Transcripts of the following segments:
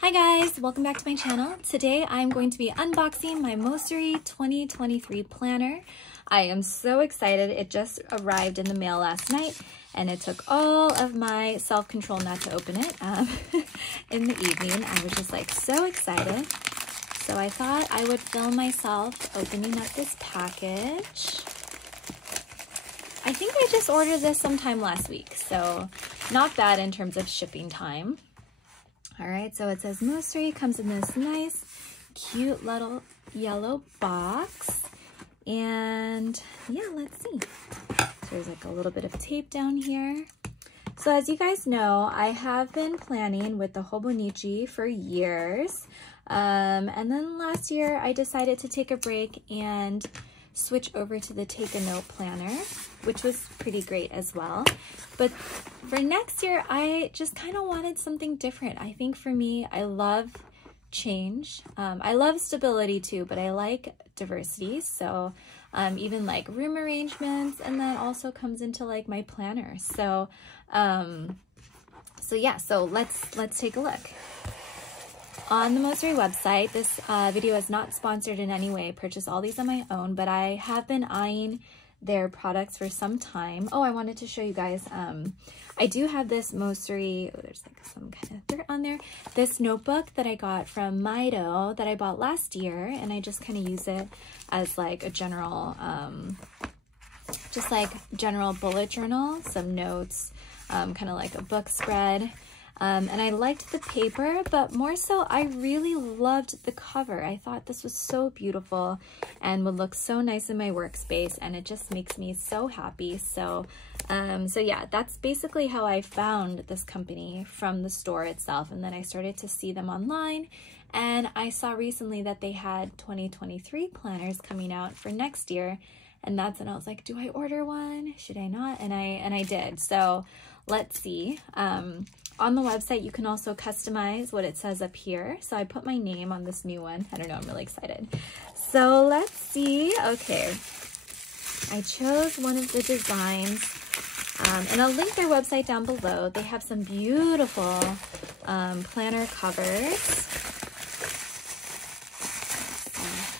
Hi guys, welcome back to my channel. Today I'm going to be unboxing my Mossery 2023 planner. I am so excited. It just arrived in the mail last night and it took all of my self-control not to open it in the evening. I was just like so excited. So I thought I would film myself opening up this package. I think I just ordered this sometime last week, so not bad in terms of shipping time. All right, so it says Mossery, comes in this nice, cute little yellow box. And yeah, let's see. So there's like a little bit of tape down here. So as you guys know, I have been planning with the Hobonichi for years. And then last year I decided to take a break and switch over to the Take a Note planner, which was pretty great as well. But for next year, I just kind of wanted something different. I think for me, I love change. I love stability too, but I like diversity. So even like room arrangements, and that also comes into like my planner. So yeah, so let's take a look. On the Mossery website, this video is not sponsored in any way. I purchased all these on my own, but I have been eyeing their products for some time. Oh, I wanted to show you guys. I do have this Mossery, oh, there's like some kind of dirt on there. This notebook that I got from Mido that I bought last year, and I just kind of use it as like a general, just like general bullet journal, some notes, kind of like a book spread. And I liked the paper, but more so, I really loved the cover. I thought this was so beautiful and would look so nice in my workspace, and it just makes me so happy. So yeah, that's basically how I found this company, from the store itself. And then I started to see them online, and I saw recently that they had 2023 planners coming out for next year. And that's when I was like, do I order one? Should I not? And I did. So let's see. On the website, you can also customize what it says up here. So I put my name on this new one. I don't know, I'm really excited. So let's see. Okay, I chose one of the designs, and I'll link their website down below. They have some beautiful planner covers.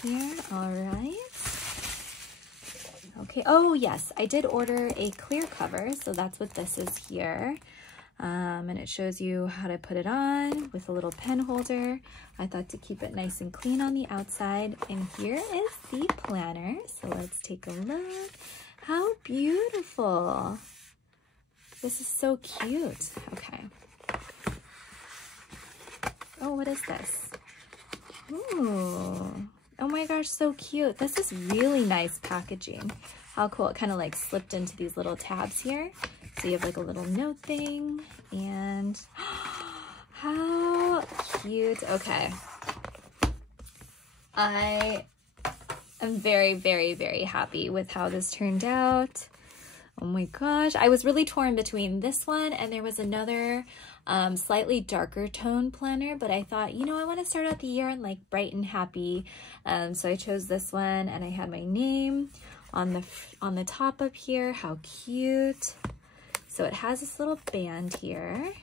Here, all right. Okay, oh yes, I did order a clear cover, so that's what this is here. And it shows you how to put it on with a little pen holder. I thought to keep it nice and clean on the outside. And here is the planner. So let's take a look. How beautiful. This is so cute. Okay. Oh, what is this? Ooh. Oh my gosh, so cute. This is really nice packaging. How cool. It kind of like slipped into these little tabs here. So you have like a little note thing, and how cute. Okay. I am very, very, very happy with how this turned out. Oh my gosh. I was really torn between this one, and there was another slightly darker tone planner, but I thought, you know, I want to start out the year and like bright and happy. So I chose this one, and I had my name on the top up here. How cute. So it has this little band here.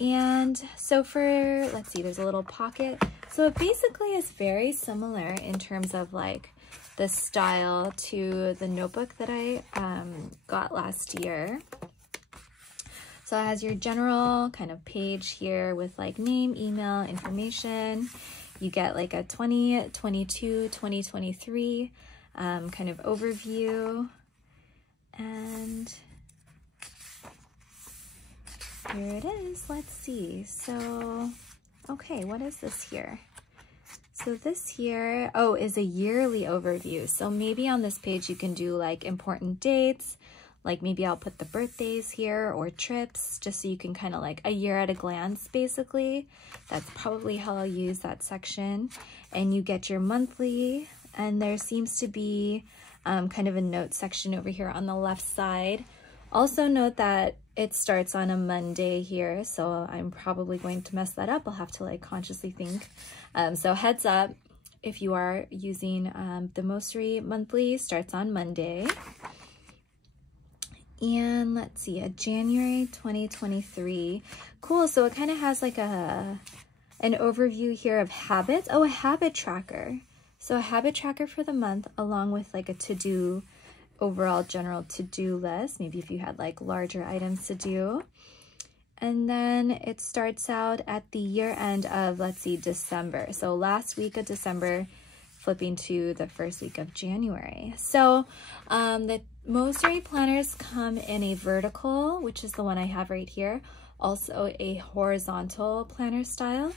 And so for, let's see, there's a little pocket. So it basically is very similar in terms of like the style to the notebook that I got last year. So it has your general kind of page here with like name, email, information. You get like a 2022, 2023 kind of overview. And here it is. Let's see. So, okay, what is this here? So this here, oh, is a yearly overview. So maybe on this page you can do like important dates, like maybe I'll put the birthdays here or trips, just so you can kind of like a year at a glance, basically. That's probably how I'll use that section. And you get your monthly, and there seems to be kind of a note section over here on the left side. Also note that it starts on a Monday here, so I'm probably going to mess that up. I'll have to like consciously think. So heads up, if you are using the Mossery monthly, starts on Monday. And let's see, a January 2023. Cool, so it kind of has like a an overview here of habits. Oh, a habit tracker. So a habit tracker for the month, along with like a to-do, overall general to-do list. Maybe if you had like larger items to do. And then it starts out at the year end of, let's see, December. So last week of December, flipping to the first week of January. So the Mossery planners come in a vertical, which is the one I have right here, also a horizontal planner style.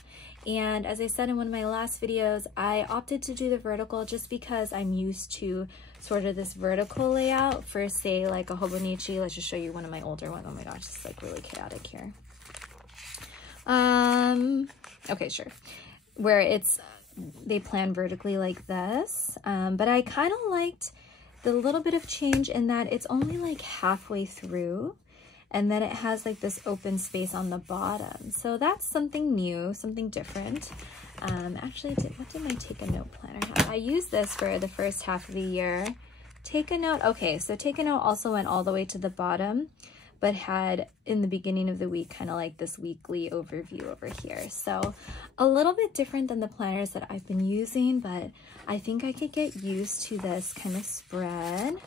And as I said in one of my last videos, I opted to do the vertical just because I'm used to sort of this vertical layout for, say, like a Hobonichi. Let's just show you one of my older ones. Oh my gosh, it's like really chaotic here. Okay, sure. Where it's, they plan vertically like this. But I kind of liked the little bit of change in that it's only like halfway through. And then it has like this open space on the bottom. So that's something new, something different. Actually, what did my Take a Note planner have? I used this for the first half of the year. Take a Note, okay, so Take a Note also went all the way to the bottom, but had in the beginning of the week kind of like this weekly overview over here. So a little bit different than the planners that I've been using, but I think I could get used to this kind of spread.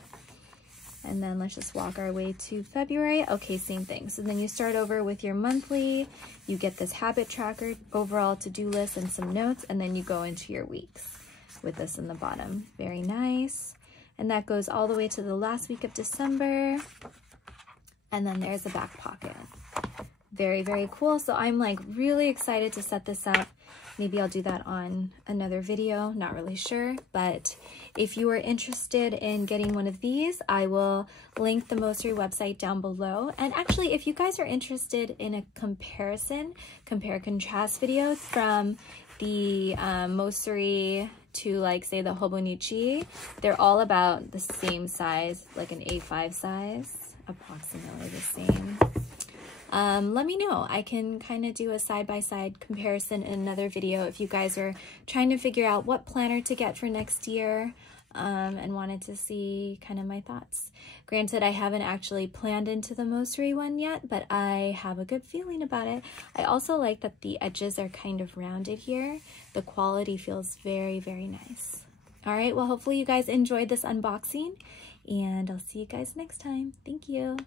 And then let's just walk our way to February. Okay, same thing. So then you start over with your monthly, you get this habit tracker, overall to-do list and some notes, and then you go into your weeks with this in the bottom. Very nice. And that goes all the way to the last week of December. And then there's the back pocket. Very, very cool. So I'm like really excited to set this up. Maybe I'll do that on another video, not really sure. But if you are interested in getting one of these, I will link the Mossery website down below. And actually, if you guys are interested in a compare-contrast video from the Mossery to like say the Hobonichi, they're all about the same size, like an A5 size, approximately the same. Let me know. I can kind of do a side-by-side comparison in another video if you guys are trying to figure out what planner to get for next year and wanted to see kind of my thoughts. Granted, I haven't actually planned into the Mossery one yet, but I have a good feeling about it. I also like that the edges are kind of rounded here. The quality feels very, very nice. All right, well, hopefully you guys enjoyed this unboxing, and I'll see you guys next time. Thank you.